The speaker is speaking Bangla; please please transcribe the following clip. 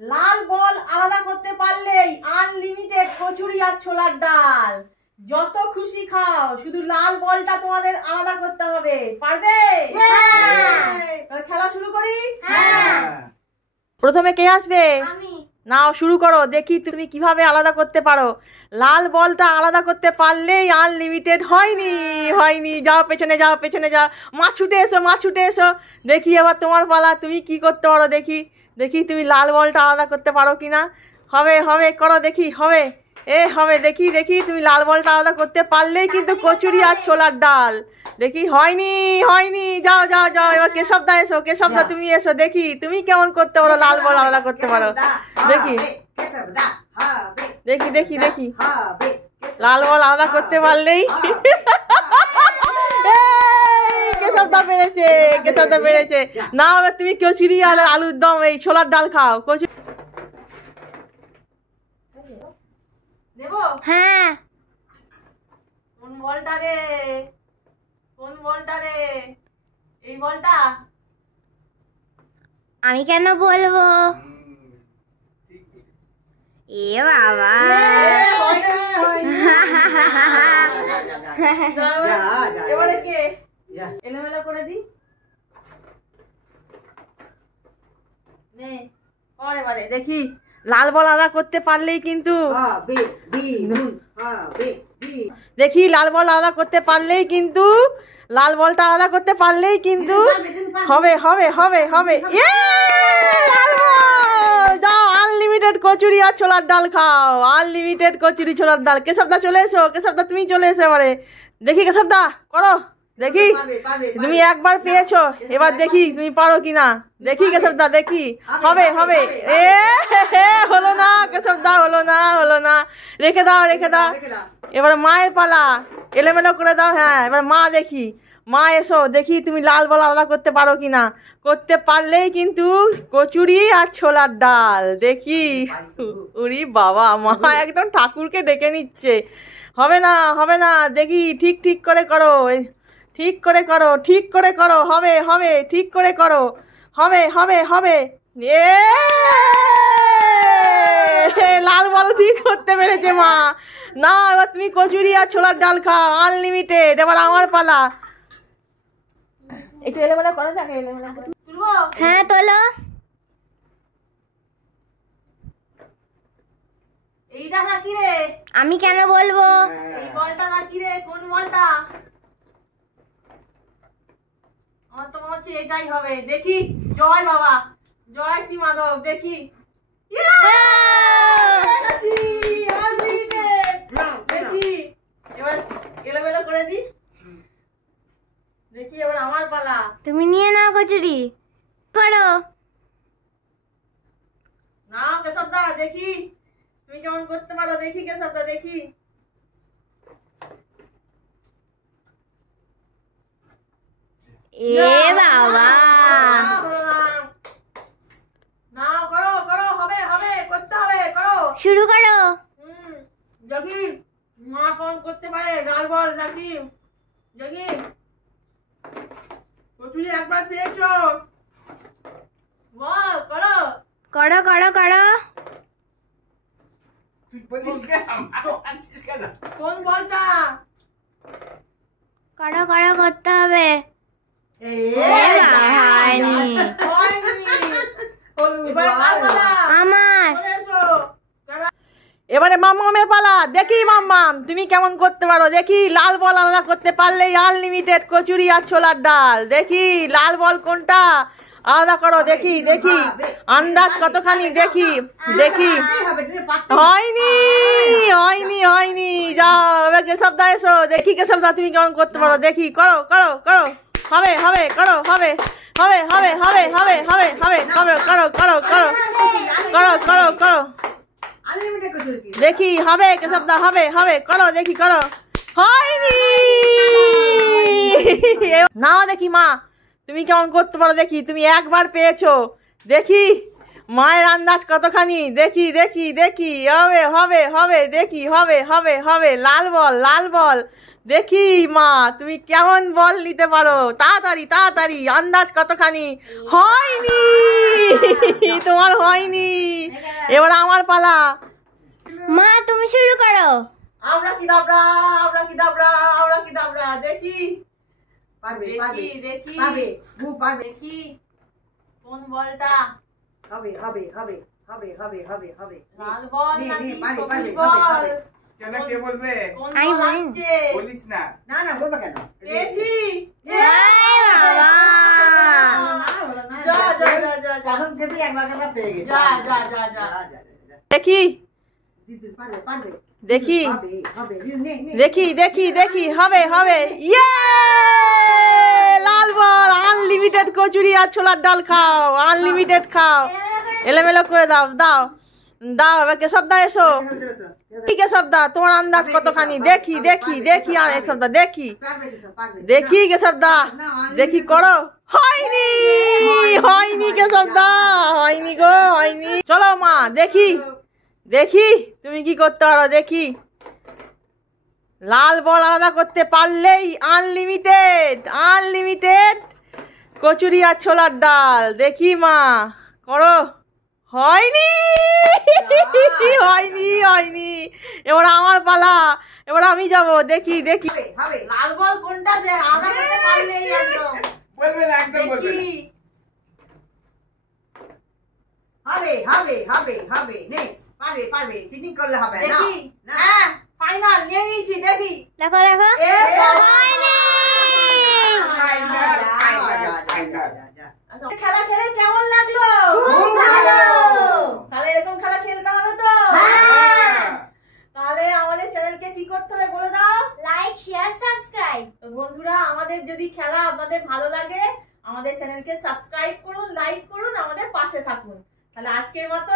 লাল বল আলাদা করতে পারলেই আনলিমিটেড কচুরি আর ছোলার ডাল যত খুশি খাও, শুধু লাল বলটা তোমাদের আলাদা করতে হবে। পারবে? খেলা শুরু করি। প্রথমে কে আসবে? নাও শুরু করো, দেখি তুমি কিভাবে আলাদা করতে পারো। লাল বলটা আলাদা করতে পারলেই আনলিমিটেড। হয়নি। যাও পেছনে যাও, মা ছুটে এসো। দেখি এবার তোমার পালা, তুমি কি করতে পারো দেখি তুমি লাল বলটা আলাদা করতে পারো কিনা। হবে করো দেখি, হবে দেখি তুমি লাল বলটা আলাদা করতে পারলেই কিন্তু কচুরি আর ছোলার ডাল। দেখি হয়নি। যাও এবার কেশবদা তুমি এসো, দেখি তুমি কেমন করতে পারো, লাল বল আলাদা করতে পারো। দেখি লাল বল আলাদা করতে পারলেই কেশবদা পেরেছে। না এবার তুমি কচুরি আর আলুর দম এই ছোলার ডাল খাও। কচুরি দেবো? হ্যাঁ। কোন বলটা রে? এই বলটা? আমি কেন বলবো? এ বাবা, এবারে কে? এলোমেলো করে দি। এবারে দেখি লাল বল আলাদা করতে পারলেই কিন্তু লাল বলটা আলাদা করতে পারলেই কিন্তু হবে। লাল বল! যাও আনলিমিটেড কচুরি আর ছোলার ডাল খাও। আনলিমিটেড কচুরি ছোলার ডাল। কেশবদা চলে এসো, তুমি চলে এসো এবারে। দেখি কেশবদা করো, দেখি তুমি একবার পেয়েছো, এবার দেখি তুমি পারো কিনা। দেখি কেশবদা, দেখি হবে। হলো না কেশবদা, হলো না। রেখে দাও। এবার মায়ের পালা, এলোমেলো করে দাও। হ্যাঁ এবার মা এসো, দেখি তুমি লাল বল আলাদা করতে পারো কিনা। করতে পারলেই কিন্তু কচুরি আর ছোলার ডাল। দেখি উরি বাবা, মা একদম ঠাকুরকে ডেকে নিচ্ছে। হবে না দেখি ঠিক করে করো। ঠিক করে করো। হবে ঠিক করে করো। হবে। লাল বল ঠিক করতে পেরেছে মা। না এবার তুমি কচুরি আর ছোলার ডাল খাও আনলিমিটেড। এবার আমার পালা। একটু এলোমেলো করে থাকে। হ্যাঁ তোলো। এইটা নাকি রে? আমি কেন বলবো? এই বলটা নাকি রে? কোন বলটা? আমার তো মনে হচ্ছে এটাই হবে। দেখি জয় বাবা, জয় শ্রী মাধব। দেখি এবার এলোমেলো করে দি। দেখি এবার আমার পালা। তুমি নিয়ে নাও কচুরি, করো। নাও কেশবদা, দেখি তুমি কেমন করতে পারো। দেখি কেশবদা, দেখি। এ বাবা, নাও করো হবে করতে হবে, করো শুরু করো। দেখি মা কেমন করতে পারে। লাল বল নাকি? দেখি কচুরি একবার পেয়েছো, বল করো। কোন বলটা? করো করতে হবে। এবারে মাম্মামের পালা। দেখি মাম্মাম তুমি কেমন করতে পারো। দেখি লাল বল আলাদা করতে পারলেই আনলিমিটেড কচুরি আর ছোলার ডাল। দেখি লাল বল কোনটা আলাদা করো। দেখি আন্দাজ কতখানি। দেখি হয়নি। যাও এবার কেশবদা এসো, দেখি কেশবদা তুমি কেমন করতে পারো। দেখি করো। হবে করো। হবে করো। দেখি হবে কেশবদা, হবে করো। দেখি করো। হয়নি। নাও দেখি মা তুমি কেমন করতে পারো। দেখি তুমি একবার পেয়েছো। দেখি মায়ের আন্দাজ কতখানি। দেখি হবে। দেখি হবে। লাল বল দেখি মা তুমি কেমন বল নিতে পারো, তাড়াতাড়ি তাড়াতাড়ি। আন্দাজ কতখানি? হয়নি, তোমার হয়নি। এবার আমার পালা। মা তুমি শুরু করো। আমরা কি ডাবরা, আমরা কি ডাবরা, আমরা কি ডাবরা। দেখি পারবে দেখি দেখি পারবে বু পারবে দেখি কোন বলটা। হবে হবে হবে হবে হবে হবে হবে লাল বল নে, নাকি নে, পারবে, সবুজ পারবে, বল? পারবে। কেন কে বলবে? কোন আমি বল বলিনি। আসছে? বলিস না। না না বলবে কেন পেয়েছি। বাবা। যা যা যা যা যা কখন থেকে একবার কথা পেয়ে গেছে যা যা যা যা। যা। দেখি দিদি পারবে পারবে দেখি হবে হবে নে নে দেখি দেখি দেখি হবে হবে। ইয়ে, লাল বল। আনলিমিটেড কচুরি আর ছোলার ডাল খাও, আনলিমিটেড খাও। এলোমেলো করে দাও, দাও দাও। এবার কেশব দা এসো। কি কেশব দা, তোমার আন্দাজ কতখানি? দেখি দেখি দেখি। আর কেশব দা দেখি পারবে কিছু পারবে দেখি কেশব দা দেখি করো। হয়নি, হয়নি কেশব দা, হয়নি গো, হয়নি। চলো মা দেখি দেখি তুমি কি করতে পারো। দেখি লাল বল আলাদা করতে পারলেই আনলিমিটেড, আনলিমিটেড কচুরি আর ছোলার ডাল। দেখি মা করো। হয়নি, হয়নি, হয়নি। এবার আমার পালা, এবার আমি যাব। দেখি দেখি হবে হবে লাল বল কোনটা আলাদা করতে পারলেই একদম। বলবে না, একদম বলবে না। দেখি হবে হবে হবে হবে নে পারবে পারবে চিটিং করলে হবে না দেখি না হ্যাঁ ফাইনাল নিয়ে নিয়েছি। দেখি দেখো দেখো। এ বাবা। হয়নি। আচ্ছা, খেলা খেলে কেমন লাগলো? খুব ভালো। তাহলে এরকম খেলা খেলতে হবে তো। হ্যাঁ। তাহলে আমাদের চ্যানেলকে কি করতে হবে বলে দাও। Like share subscribe. তো বন্ধুরা, আমাদের যদি খেলা আপনাদের ভালো লাগে আমাদের চ্যানেলকে সাবস্ক্রাইব করুন, লাইক করুন, আমাদের পাশে থাকুন। তাহলে আজকের মতো